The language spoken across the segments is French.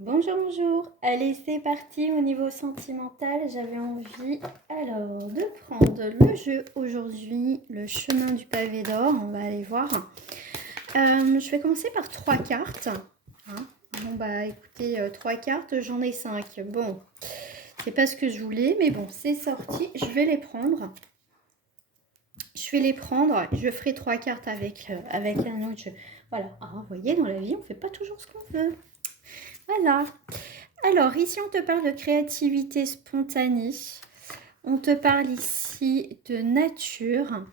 Bonjour, bonjour. Allez, c'est parti au niveau sentimental. J'avais envie alors de prendre le jeu aujourd'hui, le chemin du pavé d'or. On va aller voir. Je vais commencer par 3 cartes. Hein. Bon, bah écoutez, 3 cartes, j'en ai 5. Bon, c'est pas ce que je voulais, mais bon, c'est sorti. Je vais les prendre. Je ferai 3 cartes avec un autre jeu. Voilà. Ah, vous voyez, dans la vie, on fait pas toujours ce qu'on veut. Voilà. Alors, ici, on te parle de créativité spontanée. On te parle ici de nature.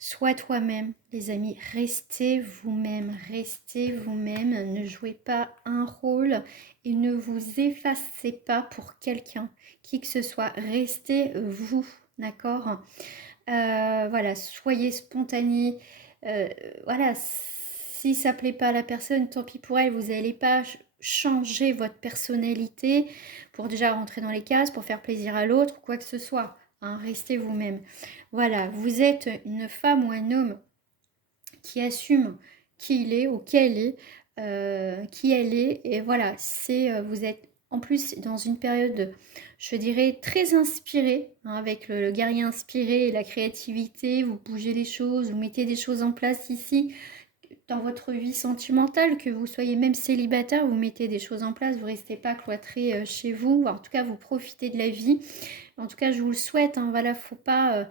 Sois toi-même, les amis. Restez vous-même. Restez vous-même. Ne jouez pas un rôle et ne vous effacez pas pour quelqu'un, qui que ce soit. Restez vous, d'accord? Voilà, soyez spontané. Euh, voilà, si ça plaît pas à la personne, tant pis pour elle. Vous n'allez pas changer votre personnalité pour déjà rentrer dans les cases, pour faire plaisir à l'autre, quoi que ce soit. Hein, restez vous-même. Voilà, vous êtes une femme ou un homme qui assume qui il est ou qu'elle est, qui elle est. Et voilà, vous êtes en plus dans une période, je dirais, très inspirée, hein, avec le guerrier inspiré et la créativité. Vous bougez les choses, vous mettez des choses en place ici dans votre vie sentimentale, que vous soyez même célibataire, vous mettez des choses en place, vous ne restez pas cloîtré chez vous. En tout cas, vous profitez de la vie. En tout cas, je vous le souhaite. Hein, voilà, faut pas.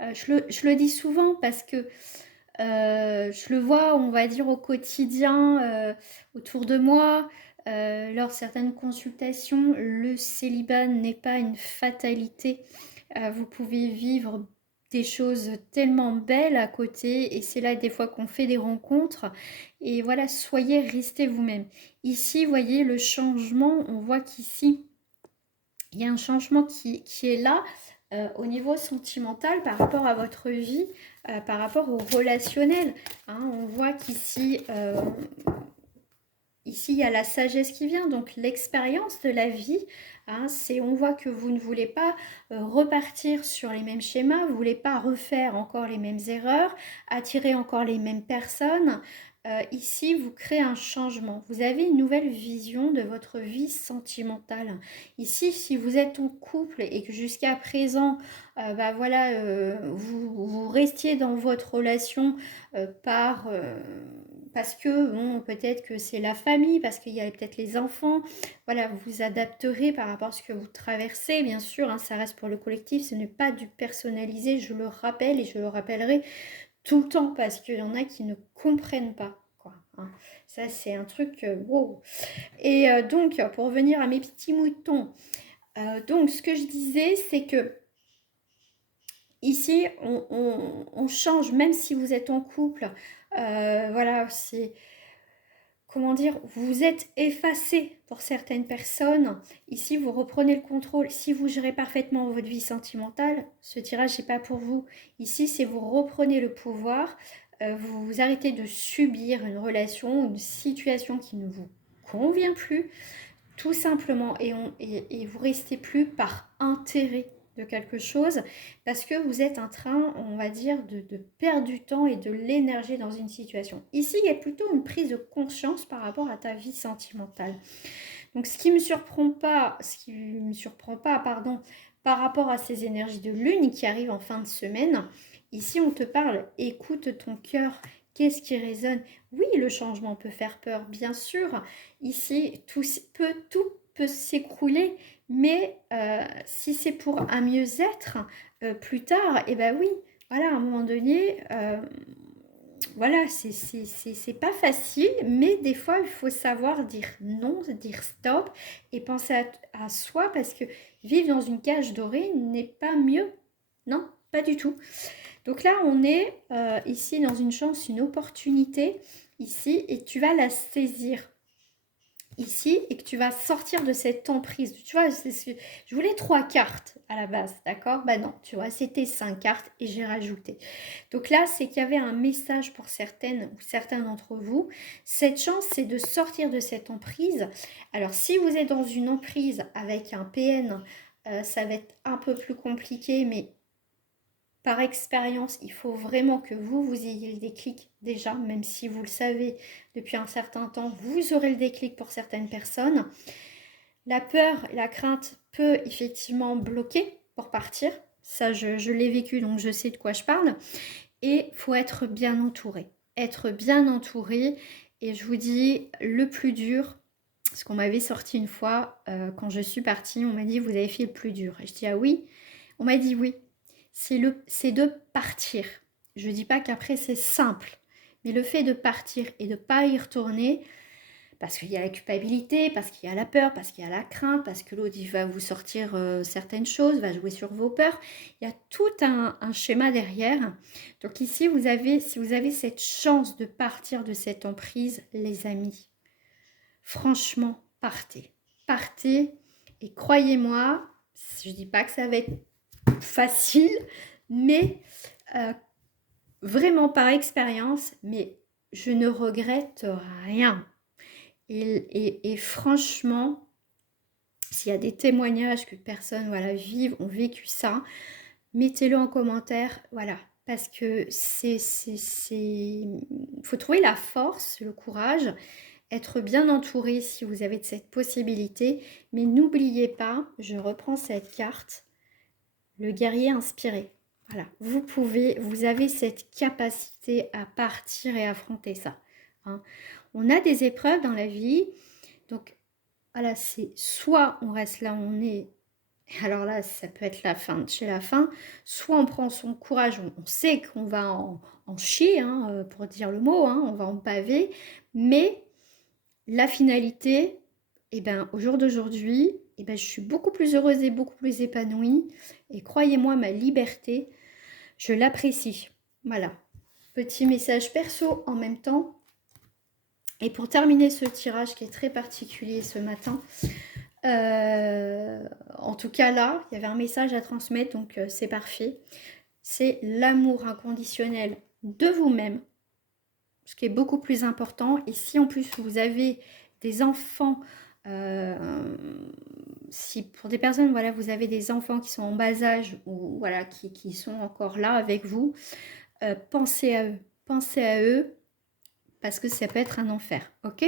Je le dis souvent parce que je le vois, on va dire, au quotidien, autour de moi. Lors de certaines consultations, le célibat n'est pas une fatalité. Vous pouvez vivre des choses tellement belles à côté, et c'est là des fois qu'on fait des rencontres. Et voilà, restez vous-même. Ici, vous voyez le changement, on voit qu'ici, il y a un changement qui est là au niveau sentimental par rapport à votre vie, par rapport au relationnel. Hein. On voit qu'ici, ici, il y a la sagesse qui vient, donc l'expérience de la vie. Hein, on voit que vous ne voulez pas repartir sur les mêmes schémas, vous ne voulez pas refaire encore les mêmes erreurs, attirer encore les mêmes personnes. Ici, vous créez un changement. Vous avez une nouvelle vision de votre vie sentimentale. Ici, si vous êtes en couple et que jusqu'à présent, bah voilà, vous restiez dans votre relation parce que bon, peut-être que c'est la famille, parce qu'il y a peut-être les enfants. Voilà, vous vous adapterez par rapport à ce que vous traversez, bien sûr. Hein, ça reste pour le collectif, ce n'est pas du personnalisé. Je le rappelle et je le rappellerai tout le temps parce qu'il y en a qui ne comprennent pas. Quoi, hein. Ça, c'est un truc wow. Et donc, pour revenir à mes petits moutons, donc ce que je disais, c'est que ici, on change, même si vous êtes en couple. Voilà, c'est comment dire, vous êtes effacé pour certaines personnes. Ici, vous reprenez le contrôle. Si vous gérez parfaitement votre vie sentimentale, ce tirage n'est pas pour vous. Ici, c'est vous reprenez le pouvoir, vous arrêtez de subir une relation, une situation qui ne vous convient plus, tout simplement, et vous restez plus par intérêt de quelque chose, parce que vous êtes en train, on va dire, de perdre du temps et de l'énergie dans une situation. Ici, il y a plutôt une prise de conscience par rapport à ta vie sentimentale. Donc, ce qui me surprend pas, pardon, par rapport à ces énergies de lune qui arrivent en fin de semaine, ici, on te parle, écoute ton cœur. Qu'est-ce qui résonne? Oui, le changement peut faire peur, bien sûr. Ici, tout peut s'écrouler, mais si c'est pour un mieux-être plus tard, et eh ben oui, voilà, à un moment donné, voilà, c'est pas facile, mais des fois, il faut savoir dire non, dire stop et penser à soi parce que vivre dans une cage dorée n'est pas mieux. Non, pas du tout. Donc là, on est ici dans une chance, une opportunité ici et tu vas la saisir ici et que tu vas sortir de cette emprise. Tu vois, je voulais 3 cartes à la base, d'accord? Bah non, tu vois, c'était 5 cartes et j'ai rajouté. Donc là, c'est qu'il y avait un message pour certaines ou certains d'entre vous. Cette chance, c'est de sortir de cette emprise. Alors, si vous êtes dans une emprise avec un PN, ça va être un peu plus compliqué, mais par expérience, il faut vraiment que vous ayez le déclic déjà, même si vous le savez depuis un certain temps, vous aurez le déclic pour certaines personnes. La peur et la crainte peut effectivement bloquer pour partir. Ça, je l'ai vécu, donc je sais de quoi je parle. Et il faut être bien entouré. Être bien entouré. Et je vous dis, le plus dur, ce qu'on m'avait sorti une fois, quand je suis partie, on m'a dit, vous avez fait le plus dur. Et je dis, ah oui. On m'a dit oui. C'est de partir. Je ne dis pas qu'après c'est simple. Mais le fait de partir et de ne pas y retourner, parce qu'il y a la culpabilité, parce qu'il y a la peur, parce qu'il y a la crainte, parce que l'autre il va vous sortir certaines choses, va jouer sur vos peurs. Il y a tout un schéma derrière. Donc ici, si vous avez cette chance de partir de cette emprise, les amis, franchement, partez. Partez et croyez-moi, je ne dis pas que ça va être facile, mais vraiment par expérience, mais je ne regrette rien. Et franchement, s'il y a des témoignages que personnes vivent, ont vécu ça, mettez-le en commentaire, voilà, parce que faut trouver la force, le courage, être bien entouré si vous avez de cette possibilité, mais n'oubliez pas, je reprends cette carte, le guerrier inspiré. Voilà, vous avez cette capacité à partir et affronter ça. Hein. On a des épreuves dans la vie, donc voilà, c'est soit on reste là où on est, alors là, ça peut être la fin de chez la fin, soit on prend son courage, on sait qu'on va en chier, hein, pour dire le mot, hein, on va en paver, mais la finalité, eh ben, au jour d'aujourd'hui, eh ben, je suis beaucoup plus heureuse et beaucoup plus épanouie. Et croyez-moi, ma liberté, je l'apprécie. Voilà. Petit message perso en même temps. Et pour terminer ce tirage qui est très particulier ce matin, en tout cas là, il y avait un message à transmettre, donc c'est parfait. C'est l'amour inconditionnel de vous-même, ce qui est beaucoup plus important. Et si en plus vous avez des enfants, si pour des personnes, voilà, vous avez des enfants qui sont en bas âge ou voilà, qui sont encore là avec vous, pensez à eux. Pensez à eux parce que ça peut être un enfer, ok?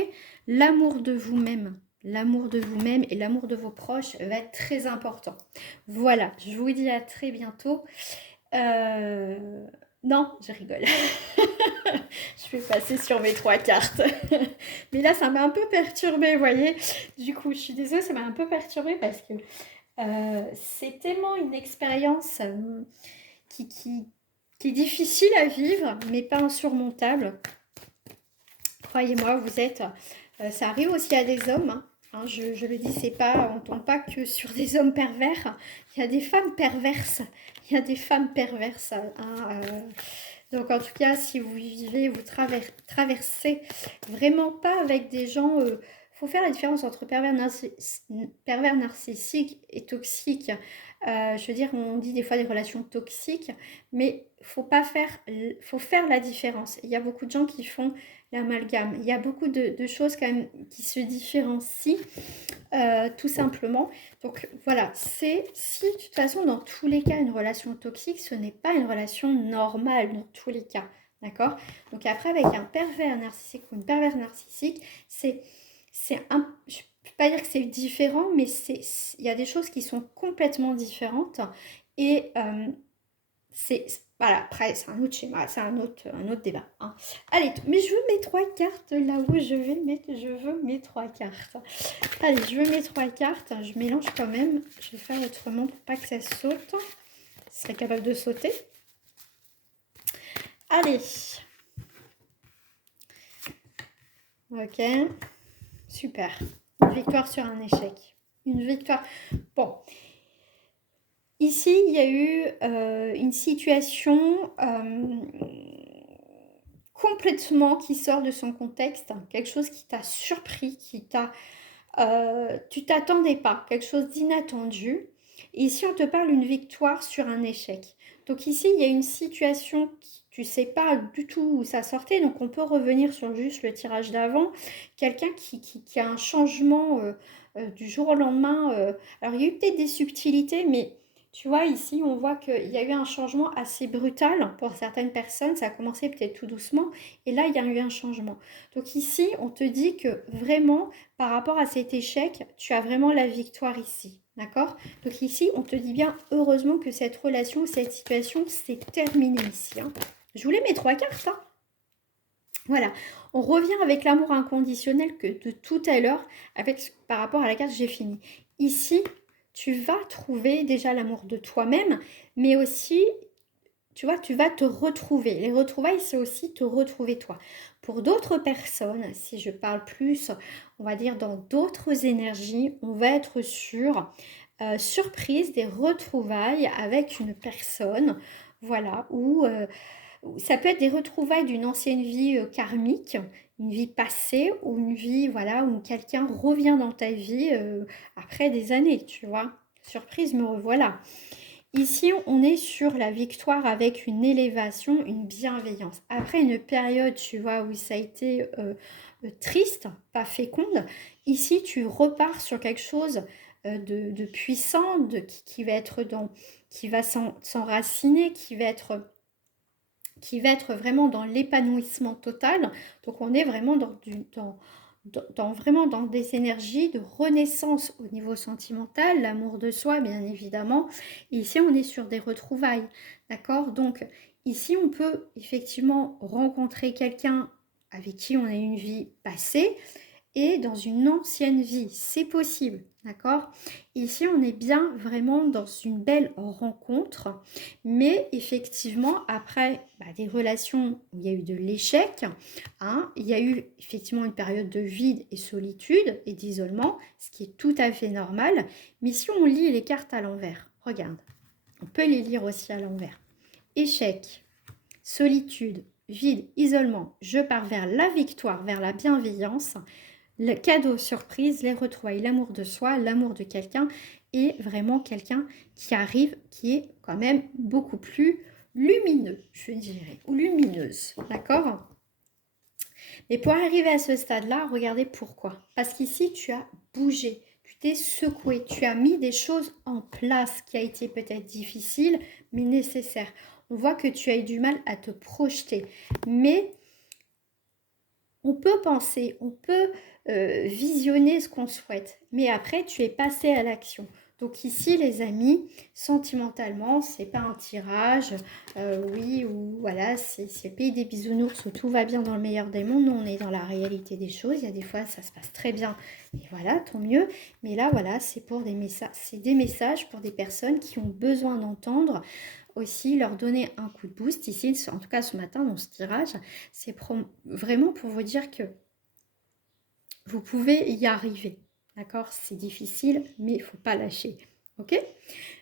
L'amour de vous-même et l'amour de vos proches va être très important. Voilà, je vous dis à très bientôt. Non, je rigole. Je vais passer sur mes 3 cartes. Mais là, ça m'a un peu perturbée, vous voyez. Du coup, je suis désolée, ça m'a un peu perturbée parce que c'est tellement une expérience qui est difficile à vivre, mais pas insurmontable. Croyez-moi, vous êtes... ça arrive aussi à des hommes. Hein, je le dis, c'est pas, on ne tombe pas que sur des hommes pervers. Il y a des femmes perverses. Il y a des femmes perverses. Hein, donc en tout cas, si vous vivez, vous traversez vraiment pas avec des gens... faut faire la différence entre pervers narcissique et toxique. Je veux dire, on dit des fois des relations toxiques, mais faut faire la différence. Il y a beaucoup de gens qui font l'amalgame. Il y a beaucoup de choses quand même qui se différencient, tout simplement. Donc voilà, si de toute façon, dans tous les cas, une relation toxique, ce n'est pas une relation normale dans tous les cas. D'accord? Donc après, avec un pervers narcissique ou une perverse narcissique, je ne peux pas dire que c'est différent, mais il y a des choses qui sont complètement différentes. Et voilà, après, c'est un autre schéma, c'est un autre débat. Hein. Allez, mais je veux mes 3 cartes là où je veux mes 3 cartes. Allez, je veux mes 3 cartes. Je mélange quand même. Je vais faire autrement pour pas que ça saute. Ce serait capable de sauter. Allez. Ok. Super. Une victoire sur un échec. Une victoire. Bon. Ici, il y a eu une situation complètement qui sort de son contexte, quelque chose qui t'a surpris, tu t'attendais pas, quelque chose d'inattendu. Et ici, on te parle d'une victoire sur un échec. Donc ici, il y a une situation qui tu sais pas du tout où ça sortait, donc on peut revenir sur juste le tirage d'avant. Quelqu'un qui a un changement du jour au lendemain. Alors, il y a eu peut-être des subtilités, mais Tu vois, ici, on voit qu'il y a eu un changement assez brutal pour certaines personnes. Ça a commencé peut-être tout doucement. Et là, il y a eu un changement. Donc ici, on te dit que vraiment, par rapport à cet échec, tu as vraiment la victoire ici. D'accord? Donc ici, on te dit bien, heureusement que cette relation, cette situation, s'est terminée ici. Hein. Je voulais mes 3 cartes. Hein. Voilà, on revient avec l'amour inconditionnel que de tout à l'heure, par rapport à la carte j'ai fini. Ici, tu vas trouver déjà l'amour de toi-même, mais aussi, tu vois, tu vas te retrouver. Les retrouvailles, c'est aussi te retrouver toi. Pour d'autres personnes, si je parle plus, on va dire dans d'autres énergies, on va être sur surprise des retrouvailles avec une personne, voilà, ou ça peut être des retrouvailles d'une ancienne vie karmique, une vie passée ou une vie voilà où quelqu'un revient dans ta vie après des années, tu vois. Surprise, me revoilà. Ici, on est sur la victoire avec une élévation, une bienveillance. Après une période, tu vois, où ça a été triste, pas féconde, ici, tu repars sur quelque chose de puissant, qui va être qui va s'enraciner, qui va être vraiment dans l'épanouissement total. Donc on est vraiment vraiment dans des énergies de renaissance au niveau sentimental, l'amour de soi bien évidemment. Et ici on est sur des retrouvailles, d'accord? Donc ici on peut effectivement rencontrer quelqu'un avec qui on a une vie passée et dans une ancienne vie. C'est possible, d'accord? Ici, on est bien vraiment dans une belle rencontre, mais effectivement, après des relations où il y a eu de l'échec, hein, il y a eu effectivement une période de vide et solitude et d'isolement, ce qui est tout à fait normal. Mais si on lit les cartes à l'envers, regarde, on peut les lire aussi à l'envers. Échec, solitude, vide, isolement, je pars vers la victoire, vers la bienveillance. Le cadeau surprise, les retrouvailles, l'amour de soi, l'amour de quelqu'un et vraiment quelqu'un qui arrive, qui est quand même beaucoup plus lumineux, je dirais, ou lumineuse, d'accord? Mais pour arriver à ce stade-là, regardez pourquoi. Parce qu'ici, tu as bougé, tu t'es secoué, tu as mis des choses en place qui a été peut-être difficile, mais nécessaire. On voit que tu as eu du mal à te projeter, mais on peut penser, on peut visionner ce qu'on souhaite, mais après tu es passé à l'action. Donc ici les amis, sentimentalement, c'est pas un tirage, oui ou voilà, c'est le pays des bisounours où tout va bien dans le meilleur des mondes. Nous on est dans la réalité des choses. Il y a des fois ça se passe très bien et voilà, tant mieux. Mais là voilà, c'est pour des messages, c'est des messages pour des personnes qui ont besoin d'entendre aussi leur donner un coup de boost ici, en tout cas ce matin dans ce tirage, c'est vraiment pour vous dire que vous pouvez y arriver, d'accord? C'est difficile, mais il ne faut pas lâcher, ok?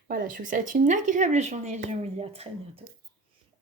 Voilà, je vous souhaite une agréable journée et je vous dis à très bientôt.